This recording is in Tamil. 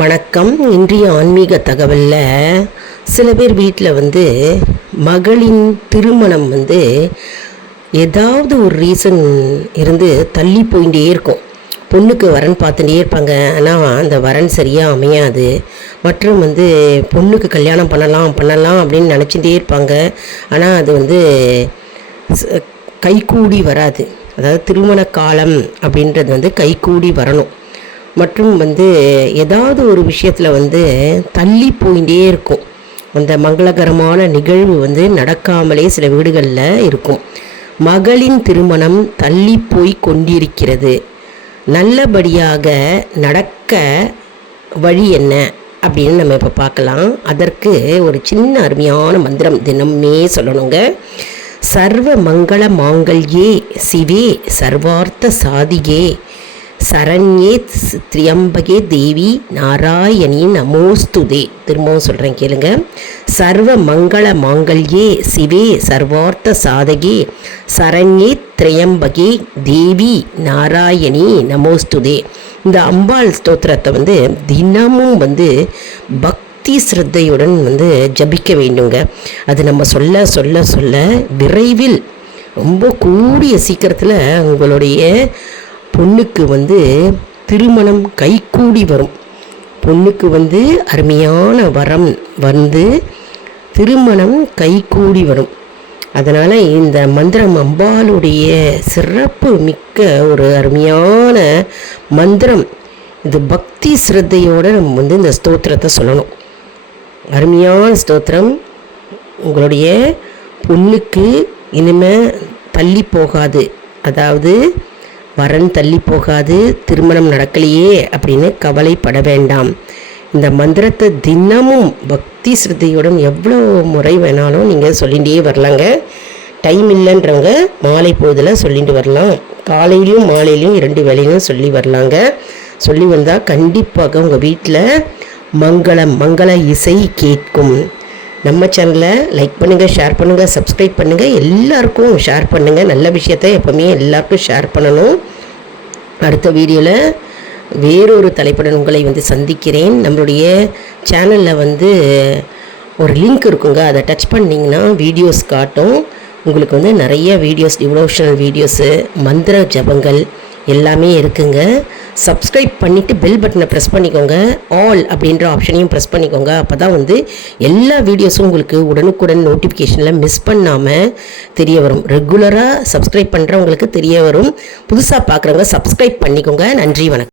வணக்கம். இன்றைய ஆன்மீக தகவலில் சில பேர் வீட்டில் மகளின் திருமணம் ஏதாவது ஒரு ரீசன் இருந்து தள்ளி போயிட்டே இருக்கும். பொண்ணுக்கு வரன் பார்த்துட்டே இருப்பாங்க, ஆனால் அந்த வரன் சரியாக அமையாது. மற்றும் பொண்ணுக்கு கல்யாணம் பண்ணலாம் அப்படின்னு நினச்சிட்டே இருப்பாங்க, ஆனால் அது கைகூடி வராது. அதாவது திருமண காலம் அப்படின்றது கைகூடி வரணும். மற்றும் ஏதாவது ஒரு விஷயத்தில் தள்ளி போயிட்டே இருக்கும். அந்த மங்களகரமான நிகழ்வு நடக்காமலே சில வீடுகளில் இருக்கும். மகளின் திருமணம் தள்ளி போய் கொண்டிருக்கிறது, நல்லபடியாக நடக்க வழி என்ன அப்படின்னு நம்ம இப்போ பார்க்கலாம். அதற்கு ஒரு சின்ன அருமையான மந்திரம் தினமே சொல்லணுங்க. சர்வ மங்கள மாங்கல்யே சிவே சர்வார்த்த சாதிகே சரண்யே திரியம்பகே தேவி நாராயணி நமோஸ்துதே. திரும்பவும் சொல்கிறேன் கேளுங்க. சர்வ மங்கள மாங்கல்யே சிவே சர்வார்த்த சாதகே சரண்யே திரியம்பகே தேவி நாராயணி நமோஸ்துதே. இந்த அம்பாள் ஸ்தோத்திரத்தை தினமும் பக்தி ஸ்ரத்தையுடன் ஜபிக்க வேண்டுங்க. அது நம்ம சொல்ல சொல்ல சொல்ல விரைவில் ரொம்ப கூடிய சீக்கிரத்தில் உங்களுடைய பொண்ணுக்கு திருமணம் கைகூடி வரும். பொண்ணுக்கு அருமையான வரம் திருமணம் கைகூடி வரும். அதனால் இந்த மந்திரம் அம்பாளுடைய சிறப்பு மிக்க ஒரு அருமையான மந்திரம். இது பக்தி ஸ்ரத்தையோடு நம்ம இந்த ஸ்தோத்திரத்தை சொல்லணும். அருமையான ஸ்தோத்திரம். உங்களுடைய பொண்ணுக்கு இனிமேல் தள்ளி போகாது, அதாவது வரன் தள்ளி போகாது, திருமணம் நடக்கலையே அப்படின்னு கவலைப்பட வேண்டாம். இந்த மந்திரத்தை தினமும் பக்தி ஸ்ரத்தையுடன் எவ்வளோ முறை வேணாலும் நீங்கள் சொல்லிகிட்டே வரலாங்க. டைம் இல்லைன்றவங்க மாலை பொழுதில் சொல்லிட்டு வரலாம், காலையிலையும் மாலையிலையும் 2 வேளையிலும் சொல்லி வரலாங்க. சொல்லி வந்தால் கண்டிப்பாக உங்கள் வீட்டில் மங்கள இசை கேட்கும். நம்ம சேனலை லைக் பண்ணுங்கள், ஷேர் பண்ணுங்கள், சப்ஸ்கிரைப் பண்ணுங்கள், எல்லாருக்கும் ஷேர் பண்ணுங்கள். நல்ல விஷயத்தை எப்போவுமே எல்லாருக்கும் ஷேர் பண்ணணும். அடுத்த வீடியோவில் வேறொரு தலைப்புடன் உங்களை சந்திக்கிறேன். நம்மளுடைய சேனலில் ஒரு லிங்க் இருக்குங்க, அதை டச் பண்ணிங்கன்னா வீடியோஸ் காட்டும். உங்களுக்கு நிறைய வீடியோஸ், டிவோஷனல் வீடியோஸு, மந்திர ஜபங்கள் எல்லாமே இருக்குங்க. சப்ஸ்கிரைப் பண்ணிவிட்டு பெல் பட்டனை ப்ரெஸ் பண்ணிக்கோங்க. ஆல் அப்படின்ற ஆப்ஷனையும் ப்ரெஸ் பண்ணிக்கோங்க. அப்போ தான் எல்லா வீடியோஸும் உங்களுக்கு உடனுக்குடன் நோட்டிஃபிகேஷனில் மிஸ் பண்ணாமல் தெரிய வரும். ரெகுலராக சப்ஸ்கிரைப் பண்ணுறவங்களுக்கு தெரிய வரும். புதுசாக பார்க்குறவங்க சப்ஸ்கிரைப் பண்ணிக்கோங்க. நன்றி, வணக்கம்.